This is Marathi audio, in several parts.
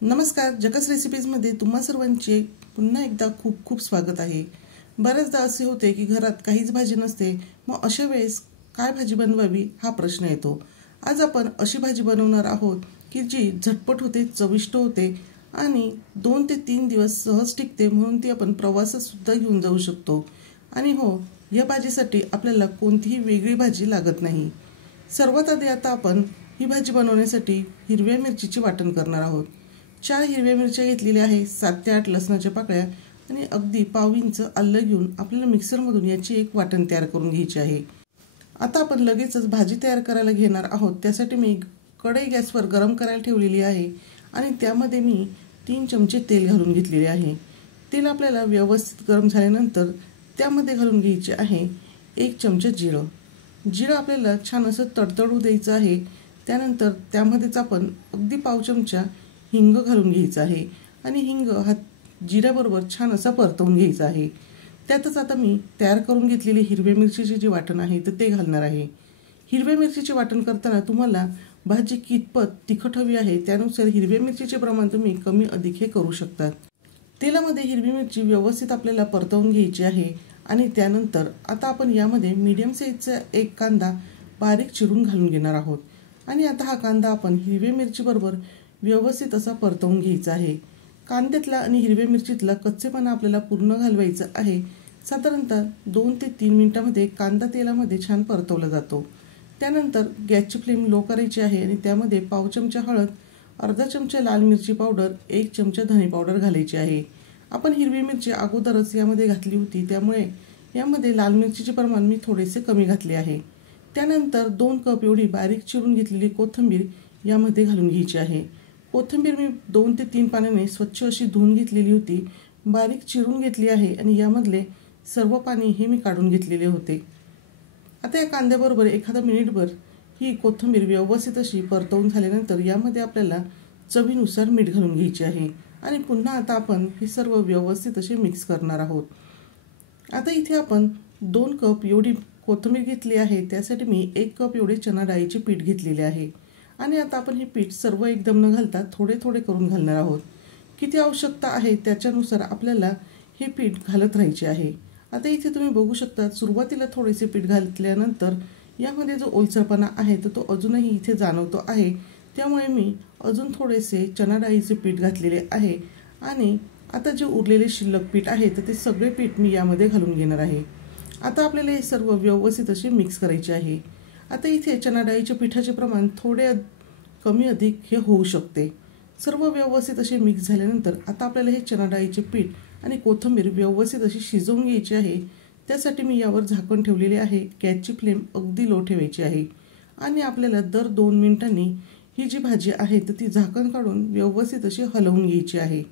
नमस्कार, जकस रेसिपीजमध्ये तुम्हा सर्वांचे पुन्हा एकदा खूप खूप स्वागत आहे। बरेचदा असे होते की घरात काहीच भाजी नसते, मग अशा वेळेस काय भाजी बनवावी हा प्रश्न येतो। आज आपण अशी भाजी बनवणार आहोत की जी झटपट होते, चविष्ट होते आणि 2 ते 3 दिवस सहज टिकते, म्हणून ती आपण प्रवासात सुद्धा घेऊन जाऊ शकतो। आणि हो, या भाजीसाठी आपल्याला कोणतीही वेगळी भाजी लागत नाही। सर्वात आधी आता आपण ही भाजी बनवण्यासाठी हिरव्या मिरचीची वाटण करणार आहोत। 4 हिरव्या मिरच्या घेतलेल्या आहे, 7 ते 8 लसणाच्या पाकळ्या आणि अगदी पाव इंच आलं घेऊन आपल्याला मिक्सरमधून याची एक वाटण तयार करून घ्यायची आहे। आता आपण लगेचच भाजी तयार करायला घेणार आहोत। त्यासाठी मी कढई गॅसवर गरम करायला ठेवलेली आहे आणि त्यामध्ये मी 3 चमचे तेल घालून घेतलेले आहे। तेल आपल्याला व्यवस्थित गरम झाल्यानंतर त्यामध्ये घालून घ्यायचे आहे 1 चमचा जिरं। जिरं आपल्याला छान असं तडतडू द्यायचं आहे। त्यानंतर त्यामध्येच आपण अगदी पाव चमचा हिंग घालून घ्यायचा आहे आणि हिंग हा जिऱ्याबरोबर छान असा परतवून घ्यायचा आहे। त्यातच आता मी तयार करून घेतलेली हिरव्या मिरचीचे जे वाटण आहे ते घालणार आहे। हिरव्या मिरचीचे वाटण करताना तुम्हाला भाजी कितपत तिखट हवी आहे त्यानुसार हिरव्या मिरचीचे प्रमाण तुम्ही कमी अधिक हे करू शकता। तेलामध्ये हिरवी मिरची व्यवस्थित आपल्याला परतवून घ्यायची आहे आणि त्यानंतर आता आपण यामध्ये मीडियम साईजचा एक कांदा बारीक चिरून घालून घेणार आहोत आणि आता हा कांदा आपण हिरव्या मिरची बरोबर व्यवस्थित असा परतवून घ्यायचा आहे। कांद्यातला आणि हिरव्या मिरचीतला कच्चेपणा आपल्याला पूर्ण घालवायचा आहे। साधारणतः 2 ते 3 मिनिटांमध्ये कांदा तेलामध्ये छान परतवला जातो। त्यानंतर गॅसची फ्लेम लो करायची आहे आणि त्यामध्ये पाव चमचा हळद, अर्धा चमचा लाल मिरची पावडर, 1 चमचा धने पावडर घालायची आहे। आपण हिरवी मिरची अगोदरच यामध्ये घातली होती, त्यामुळे यामध्ये लाल मिरचीचे प्रमाण मी थोडेसे कमी घातले आहे। त्यानंतर 2 कप एवढी बारीक चिरून घेतलेली कोथिंबीर यामध्ये घालून घ्यायची आहे। कोथिंबीर मी 2 ते 3 पाण्याने स्वच्छ अशी धुवून घेतलेली होती, बारीक चिरून घेतली आहे आणि यामधले सर्व पाणी हे मी काढून घेतलेले होते। आता या कांद्याबरोबर एखादा मिनिटभर ही कोथिंबीर व्यवस्थित अशी परतवून झाल्यानंतर यामध्ये आपल्याला चवीनुसार मीठ घालून घ्यायचे आहे आणि पुन्हा आता आपण हे सर्व व्यवस्थित असे मिक्स करणार आहोत। आता इथे आपण 2 कप एवढी कोथिंबीर घेतली आहे, त्यासाठी मी 1 कप एवढे चणा डाळीचे पीठ घेतलेले आहे आणि आता आपण हे पीठ सर्व एकदम न घालता थोडे थोडे करून घालणार आहोत। किती आवश्यकता आहे त्याच्यानुसार आपल्याला हे पीठ घालत राहायचे आहे। आता इथे तुम्ही बघू शकता, सुरुवातीला थोडेसे पीठ घातल्यानंतर यामध्ये जो ओलसरपणा आहे तो अजूनही इथे जाणवतो आहे, त्यामुळे मी अजून थोडेसे चणा डाळीचे पीठ घातलेले आहे आणि आता जे उरलेले शिल्लक पीठ आहे ते सगळे पीठ मी यामध्ये घालून घेणार आहे। आता आपल्याला हे सर्व व्यवस्थित असे मिक्स करायचे आहे। आता इथे चणा डाळीच्या पिठाचे प्रमाण थोडे कमी अधिक हे होऊ शकते। सर्व व्यवस्थित असे मिक्स झाल्यानंतर आता आपल्याला हे चणा डाळीचे पीठ आणि कोथिंबीर व्यवस्थित अशी शिजवून घ्यायची आहे। त्यासाठी मी यावर झाकण ठेवलेले आहे। गॅसची फ्लेम अगदी लो ठेवायची आहे आणि आपल्याला दर 2 मिनिटांनी ही जी भाजी आहे ती झाकण काढून व्यवस्थित अशी हलवून घ्यायची आहे,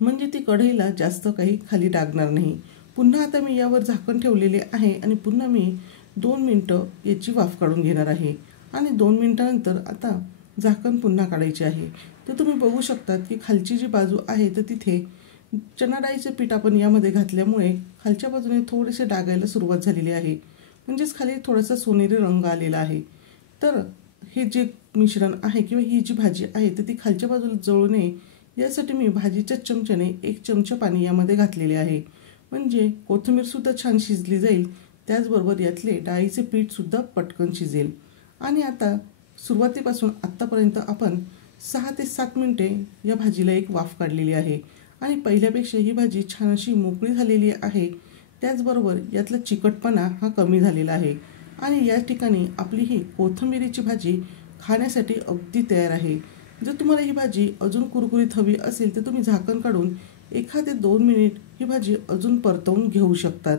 म्हणजे ती कढईला जास्त काही खाली लागणार नाही। पुन्हा आता मी यावर झाकण ठेवलेले आहे आणि पुन्हा मी 2 मिनिटं याची वाफ काढून घेणार आहे आणि 2 मिनिटांनंतर आता झाकण पुन्हा काढायचे आहे। तर तुम्ही बघू शकता की खालची जी बाजू आहे तर तिथे चणा डाळीचे पीठ आपण यामध्ये घातल्यामुळे खालच्या बाजूने थोडेसे डागायला सुरुवात झालेली आहे, म्हणजेच खाली थोडासा सोनेरी रंग आलेला आहे। तर हे जे मिश्रण आहे किंवा ही जी भाजी आहे तर ती खालच्या बाजूला जळू नये यासाठी मी भाजीच्या चमच्याने 1 चमचा पाणी यामध्ये घातलेले आहे, म्हणजे कोथिंबीर सुद्धा छान शिजली जाईल, त्याचबरोबर यातले डाळीचे पीठ सुद्धा पटकन शिजेल। आणि आता सुरुवातीपासून आत्तापर्यंत आपण 6 ते 7 मिनिटे या भाजीला एक वाफ काढलेली आहे आणि पहिल्यापेक्षा ही भाजी छान अशी मोकळी झालेली आहे। त्याचबरोबर यातला चिकटपणा हा कमी झालेला आहे आणि या ठिकाणी आपली ही कोथिंबीरीची भाजी खाण्यासाठी अगदी तयार आहे। जर तुम्हाला ही भाजी अजून कुरकुरीत हवी असेल तर तुम्ही झाकण काढून 1 ते 2 मिनिट ही भाजी अजून परतवून घेऊ शकतात।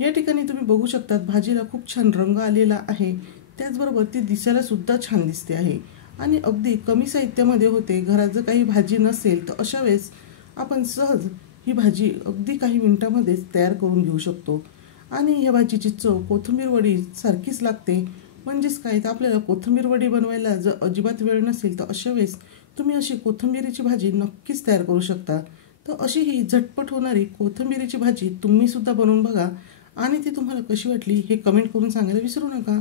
या ठिकाणी तुम्ही बघू शकता भाजीला खूप छान रंग आलेला आहे, त्याचबरोबर ती दिसायला सुद्धा छान दिसते आहे आणि अगदी कमी साहित्यामध्ये होते। घरात जर काही भाजी नसेल तर अशा वेळेस आपण सहज ही भाजी अगदी काही मिनिटांमध्येच तयार करून घेऊ शकतो आणि या भाजीची चव कोथिंबीर वडी सारखीच लागते। म्हणजेच काय तर आपल्याला कोथिंबीर वडी बनवायला जर अजिबात वेळ नसेल तर अशा वेळेस तुम्ही अशी कोथिंबीरीची भाजी नक्कीच तयार करू शकता। तर अशी ही झटपट होणारी कोथिंबीरीची भाजी तुम्ही सुद्धा बनवून बघा आणि ती तुम्हाला कशी वाटली हे कमेंट करून सांगायला विसरू नका।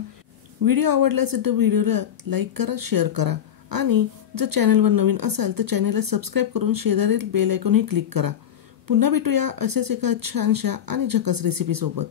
व्हिडिओ आवडला असेल तर व्हिडिओला लाईक करा, शेअर करा आणि जर चॅनलवर नवीन असाल तर चॅनलला सबस्क्राईब करून शेजारील बेल आयकॉनही क्लिक करा. पुन्हा भेटूया असेच एका छानशा आणि झकास रेसिपीसोबत.